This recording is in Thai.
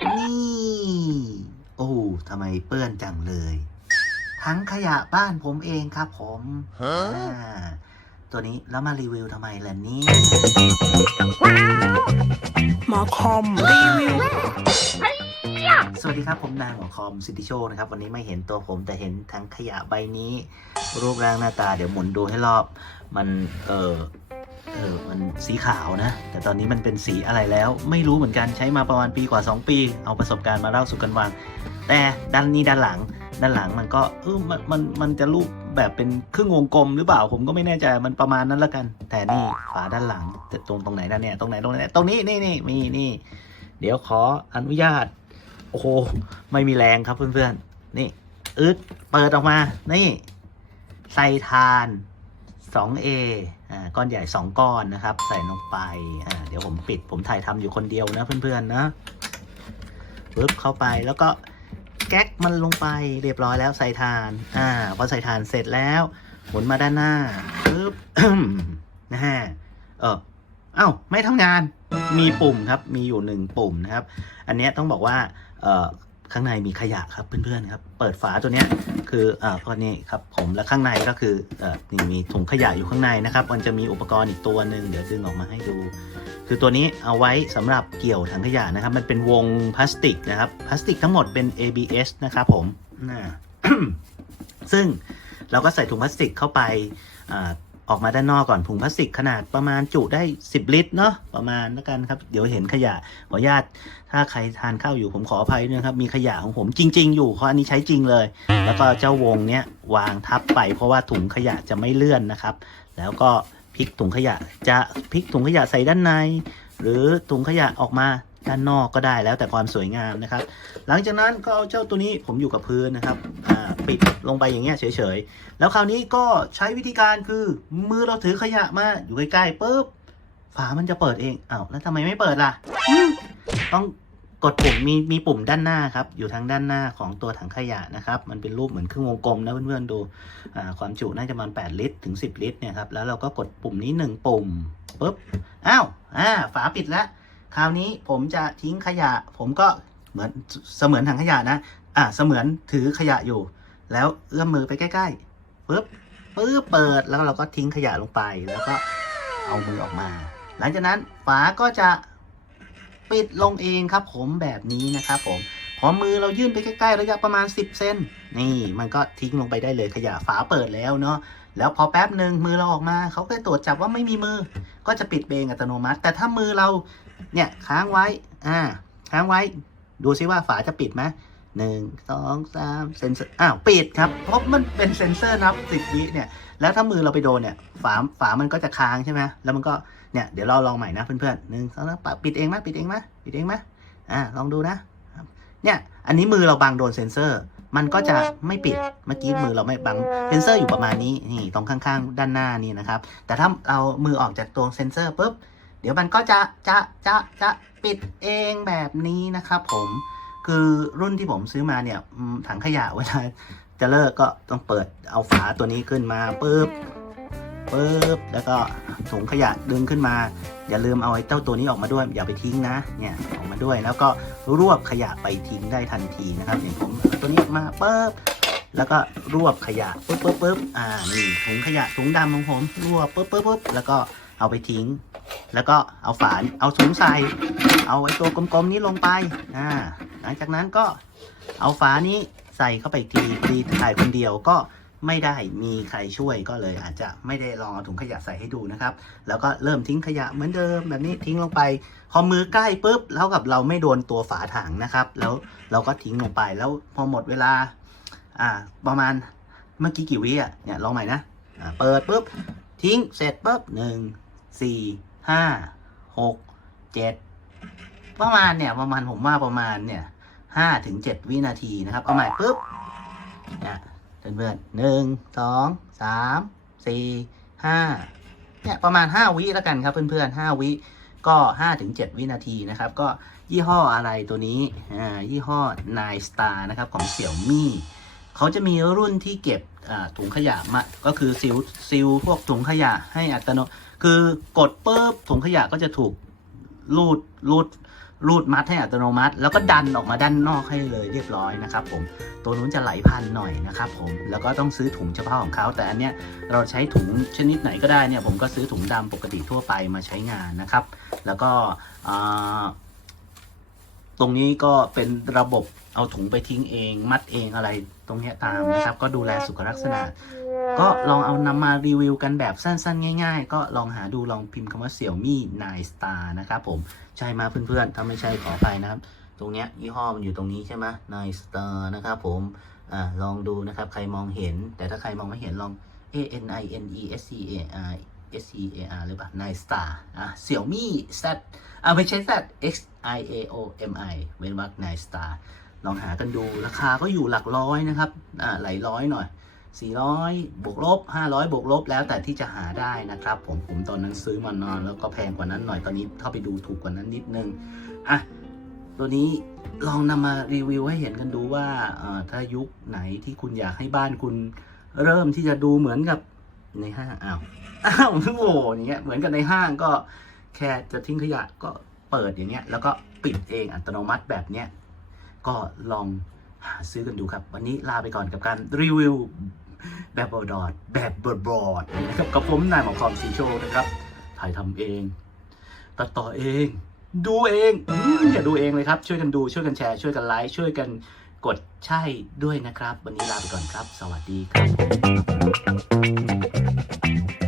นี่ โอ้ทำไมเปื้อนจังเลย ทั้งขยะบ้านผมเองครับผมอ่าตัวนี้แล้วมารีวิวทำไมล่ะเนี่ยหมอคอมรีวิวสวัสดีครับผมนายหมอคอมซิติโชนะครับ วันนี้ไม่เห็นตัวผมแต่เห็นทั้งขยะใบนี้ รูปร่างหน้าตาเดี๋ยวหมุนดูให้รอบ มันเออเออ มันสีขาวนะ แต่ตอนนี้มันเป็นสีอะไรแล้วไม่รู้เหมือนกันใช้มาประมาณปีกว่า 2 ปี เอาประสบการณ์มาเล่าสู่กันฟังแต่ด้านนี้ด้านหลัง ด้านหลังมันก็เออมันมันมันจะรูปแบบเป็นครึ่งวงกลมหรือเปล่าผมก็ไม่แน่ใจมันประมาณนั้นละกัน แต่นี่ฝาด้านหลังแต่ตรงตรงไหนด้านเนี่ยตรงไหนตรงไหนตรงนี้นี่นี่มีนี่ เดี๋ยวขออนุญาต โอ้โหไม่มีแรงครับเพื่อนๆนี่อึดเปิดออกมานี่ใส่ทาน 2A อ่าก้อนใหญ่ 2 ก้อนนะครับ ใส่ลงไปอ่าเดี๋ยวผมปิดผมถ่ายทำอยู่คนเดียวนะเพื่อนๆนะปึ๊บเข้าไปแล้วก็แก๊กมันลงไปเรียบร้อยแล้วใส่ทาน อ่าพอใส่ทานเสร็จแล้วหมุนมาด้านหน้าปึ๊บนะฮะเออเอ้าไม่ทำงานมีปุ่มครับมีอยู่หนึ่งปุ่มนะครับ อันนี้ต้องบอกว่าเออ ข้างในมีขยะครับเพื่อนๆครับ เปิดฝาตัวเนี้ยคืออ่าพอนี่ครับผมและข้างในก็คือเอ่อนี่มีถุงขยะอยู่ข้างในนะครับ มันจะมีอุปกรณ์อีกตัวหนึ่งเดี๋ยวดึงออกมาให้ดู คือตัวนี้เอาไว้สำหรับเกี่ยวถังขยะนะครับ มันเป็นวงพลาสติกนะครับพลาสติกทั้งหมดเป็น ABS นะครับผมน่าซึ่งเราก็ใส่ถุงพลาสติกเข้าไป ออกมาด้านนอกก่อนถุงพลาสติกขนาดประมาณจุได้ 10 ลิตรเนาะประมาณแล้วกันครับ เดี๋ยวเห็นขยะขออนุญาต ถ้าใครทานข้าวอยู่ผมขออภัยด้วยนะครับ มีขยะของผมจริง ๆ อยู่เพราะอันนี้ใช้จริงเลย แล้วก็เจ้าวงเนี้ยวางทับไป เพราะว่าถุงขยะจะไม่เลื่อนนะครับ แล้วก็พลิกถุงขยะจะพลิกถุงขยะใส่ด้านใน หรือถุงขยะออกมา ด้านนอกก็ได้แล้วแต่ความสวยงามนะครับ หลังจากนั้นก็เอาเจ้าตัวนี้ผมอยู่กับพื้นนะครับปิดลงไปอย่างเงี้ยเฉยๆ แล้วคราวนี้ก็ใช้วิธีการคือมือเราถือขยะมาอยู่ใกล้ๆปุ๊บฝามันจะเปิดเองอ้าวแล้วทำไมไม่เปิดล่ะ ต้องกดปุ่มมีมีปุ่มด้านหน้าครับ อยู่ทางด้านหน้าของตัวถังขยะนะครับ มันเป็นรูปเหมือนครึ่งวงกลมนะเพื่อนๆดูความจุน่าจะประมาณ8ลิตรถึง 10 ลิตรเนี่ยครับแล้วเราก็กดปุ่มนี้ 1 ปุ่มปุ๊บอ้าวอ่าฝาปิดแล้ว คราวนี้ผมจะทิ้งขยะ ผมก็เหมือนเสมือนถังขยะนะ อ่าเสมือนถือขยะอยู่ แล้วเอื้อมมือไปใกล้ๆปึ๊บปึ๊บเปิดแล้วเราก็ทิ้งขยะลงไปแล้วก็เอามือออกมา หลังจากนั้นฝาก็จะปิดลงเองครับผมแบบนี้นะครับผมพอมือเรายื่นไปใกล้ๆระยะประมาณ 10 เซนนี่มันก็ทิ้งลงไปได้เลยขยะฝาเปิดแล้วเนาะ แล้วพอแป๊บหนึ่งมือเราออกมาเขาก็ตรวจจับว่าไม่มีมือ ก็จะปิดเองอัตโนมัติ แต่ถ้ามือเราเนี่ยค้างไว้อ่าค้างไว้ ดูซิว่าฝาจะปิดไหมหนึ่งสองสามเซนเซอร์อ้าวปิดครับ เพราะมันเป็นเซนเซอร์นับสิบวิเนี่ยแล้วถ้ามือเราไปโดนเนี่ยฝาฝามันก็จะค้างใช่ไหมแล้วมันก็เนี่ยเดี๋ยวเราลองใหม่นะเพื่อนๆหนึ่งสองสามปะปิดเองไหมปิดเองไหมปิดเองไหมอ่าลองดูนะเนี่ยอันนี้มือเราบังโดนเซนเซอร์ มันก็จะไม่ปิดเมื่อกี้มือเราไม่บังเซนเซอร์อยู่ประมาณนี้นี่ตรงข้างๆ ด้านหน้านี่นะครับ แต่ถ้าเรามือออกจากตัวเซนเซอร์ปุ๊บเดี๋ยวมันก็จะจะจะจะปิดเองแบบนี้นะครับผมคือรุ่นที่ผมซื้อมาเนี่ยถังขยะเวลาจะเลิกก็ต้องเปิดเอาฝาตัวนี้ขึ้นมาปุ๊บ ปุ๊บแล้วก็ถุงขยะดึงขึ้นมา อย่าลืมเอาไอ้เจ้าตัวนี้ออกมาด้วย อย่าไปทิ้งนะเนี่ยออกมาด้วย แล้วก็รวบขยะไปทิ้งได้ทันทีนะครับอย่างผมเอาตัวนี้มาปุ๊บแล้วก็รวบขยะปุ๊บปุ๊บปุ๊บอ่านี่ถุงขยะถุงดำของผมรวบปุ๊บปุ๊บปุ๊บแล้วก็เอาไปทิ้ง แล้วก็เอาฝานเอาถุงใส่เอาไอ้ตัวกลมๆนี้ลงไปอ่าหลังจากนั้นก็เอาฝานี้ใส่เข้าไปอีทีดีถ่ายคนเดียวก็ ไม่ได้มีใครช่วยก็เลยอาจจะไม่ได้ลองเอาถุงขยะใส่ให้ดูนะครับ แล้วก็เริ่มทิ้งขยะเหมือนเดิมแบบนี้ทิ้งลงไป พอมือใกล้ปุ๊บแล้วกับเราไม่โดนตัวฝาถังนะครับ แล้วเราก็ทิ้งลงไปแล้วพอหมดเวลาอ่าประมาณเมื่อกี้กี่วิอะเนี่ยลองใหม่นะอ่าเปิดปุ๊บทิ้งเสร็จปุ๊บหนึ่งสี่ห้าหกเจ็ดประมาณเนี่ยประมาณผมว่าประมาณเนี่ยห้าถึงเจ็ดวินาทีนะครับเอาใหม่ปุ๊บเนี่ย เพื่อนๆหนึ่งสองสามสี่ห้าเนี่ยประมาณห้าวิแล้วกันครับเพื่อนๆห้าวิก็ห้าถึงเจ็ดวินาทีนะครับ ก็ยี่ห้ออะไรตัวนี้อ่ายี่ห้อ Nine Star นะครับของเสี่ยวมี่เขาจะมีรุ่นที่เก็บถุงขยะมาก็คือซิลซิลพวกถุงขยะให้อัตโนคือกดปุ๊บถุงขยะก็จะถูกลูดลูด รูดมัดให้อัตโนมัติ แล้วก็ดันออกมาด้านนอกให้เลยเรียบร้อยนะครับผมตัวนู้นจะไหลพันหน่อยนะครับผมแล้วก็ต้องซื้อถุงเฉพาะของเขาแต่อันเนี้ยเราใช้ถุงชนิดไหนก็ได้เนี่ยผมก็ซื้อถุงดำปกติทั่วไปมาใช้งานนะครับ แล้วก็ตรงนี้ก็เป็นระบบเอาถุงไปทิ้งเอง มัดเองอะไรตรงเนี้ยตามนะครับ ก็ดูแลสุขลักษณะ ก็ลองเอานำมารีวิวกันแบบสั้นๆ ง่ายๆ ก็ลองหาดูลองพิมพ์คำว่า Xiaomi 9 Star นะครับผมใช่มาเพื่อนๆ ถ้าไม่ใช่ขอไปนะครับ ตรงเนี้ยยี่ห้อมันอยู่ตรงนี้ใช่ไหม9 Star นะครับผมอ่าลองดูนะครับใครมองเห็น แต่ถ้าใครมองไม่เห็นลอง A N I N E S C A R S C A R หรือเปล่า9 Star อะ Xiaomi Z อ่าไม่ใช่ Z X I A O M I เว้นวรรค9 Star ลองหากันดูราคาก็อยู่หลักร้อยนะครับอ่าหลายร้อยหน่อย 400 บวกลบ 500 บวกลบ แล้วแต่ที่จะหาได้นะครับ ผมผมตอนนั้นซื้อมานานแล้วก็แพงกว่านั้นหน่อยตอนนี้เข้าไปดูถูกกว่านั้นนิดนึงอะตัวนี้ลองนำมารีวิวให้เห็นกันดูว่าเออถ้ายุคไหนที่คุณอยากให้บ้านคุณเริ่มที่จะดูเหมือนกับในห้างอ้าวอ้าวโอ้โหอย่างเงี้ยเหมือนกับในห้างก็แค่จะทิ้งขยะก็เปิดอย่างเงี้ยแล้วก็ปิดเองอัตโนมัติแบบเนี้ยก็ลองหาซื้อกันดูครับ วันนี้ลาไปก่อนกับการรีวิว แบบบอดอดแบบบอดบอดนะครับกับผมนายหมอคอมสีโชว์นะครับถ่ายทำเอง ตัดต่อเอง ดูเองอืมอย่าดูเองเลยครับ ช่วยกันดูช่วยกันแชร์ ช่วยกันไลค์ช่วยกันกดใช่ด้วยนะครับ วันนี้ลาไปก่อนครับ สวัสดีครับ